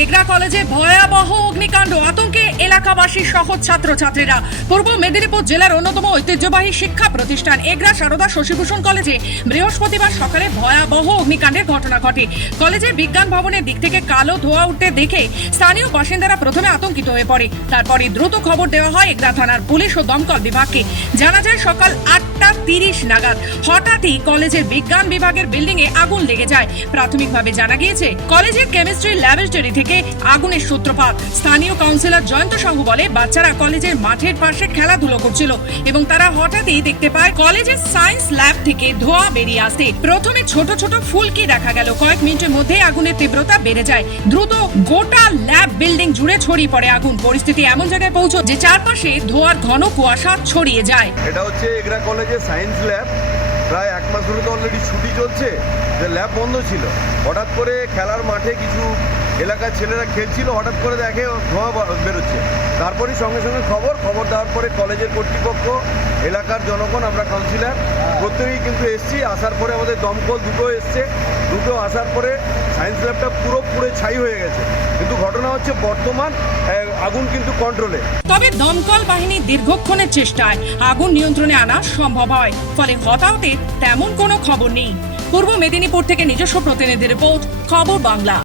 এগরা কলেজে ভয়াবহ অগ্নিকাণ্ড। আতঙ্কে এলাকাবাসী সহ ছাত্রছাত্রীরা। পূর্ব মেদিনীপুর জেলার অন্যতম ঐতিহ্যবাহী শিক্ষা প্রতিষ্ঠান এগরা সারদা শশীভূষণ কলেজে বৃহস্পতিবার সকালে ভয়াবহ অগ্নিকাণ্ডের ঘটনা ঘটে। কলেজে বিজ্ঞান ভবনের দিক থেকে কালো ধোঁয়া উঠতে দেখে স্থানীয় বাসিন্দারা প্রথমে আতঙ্কিত হয়ে পড়ে। তারপরে দ্রুত খবর দেওয়া হয় এগরা থানার পুলিশ ও দমকল বিভাগকে। জানা যায়, সকাল আটটা তিরিশ নাগাদ। হঠাৎই কলেজের বিজ্ঞান বিভাগের বিল্ডিং এ আগুন লেগে যায়। প্রাথমিকভাবে জানা গিয়েছে, কলেজের কেমিস্ট্রি ল্যাবরেটরি থেকে আগুনের সূত্রপাত। স্থানীয় কাউন্সিলর জয়ন্ত সাহু বলে, বাচ্চারা কলেজের মাঠের পাশে খেলাধুলো করছিল এবং তারা হঠাৎই দেখতে পায়, কলেজের সায়েন্স ল্যাব থেকে ধোঁয়া বেরিয়ে আসে প্রথমে ছোট ছোট ফুলকি দেখা গেল। কয়েক মিনিটের মধ্যে আগুনের তীব্রতা বেড়ে যায়। দ্রুত গোটা ল্যাব বিল্ডিং জুড়ে ছড়িয়ে পড়ে আগুন। পরিস্থিতি এমন জায়গায় পৌঁছ যে চারপাশে ধোঁয়ার ঘন কুয়াশা ছড়িয়ে যায়। এটা হচ্ছে এগরা কলেজের সায়েন্স ল্যাব, প্রায় এক মাস ধরে তো অলরেডি ছুটি চলছে, যে ল্যাব বন্ধ ছিল। হঠাৎ করে খেলার মাঠে কিছু এলাকার ছেলেরা খেলছিল, হঠাৎ করে দেখে ধোঁয়া বার- বেরোচ্ছে। তারপরেই সঙ্গে সঙ্গে খবর খবর দেওয়ার পরে কলেজের কর্তৃপক্ষ, এলাকার জনগণ, আমরা কাউন্সিলর প্রত্যেকেই কিন্তু এসছি। আসার পরে আমাদের দমকল দুটো এসছে। দুটো আসার পরে সায়েন্স ল্যাবটা পুরো পুরো ছাই হয়ে গেছে। হচ্ছে বর্তমান আগুন কিন্তু কন্ট্রোলে তবে দমকল বাহিনী দীর্ঘক্ষণের চেষ্টায় আগুন নিয়ন্ত্রণে আনা সম্ভব হয়। ফলে হতাহতের তেমন কোনো খবর নেই। পূর্ব মেদিনীপুর থেকে নিজস্ব প্রতিনিধি রিপোর্ট, খবর বাংলা।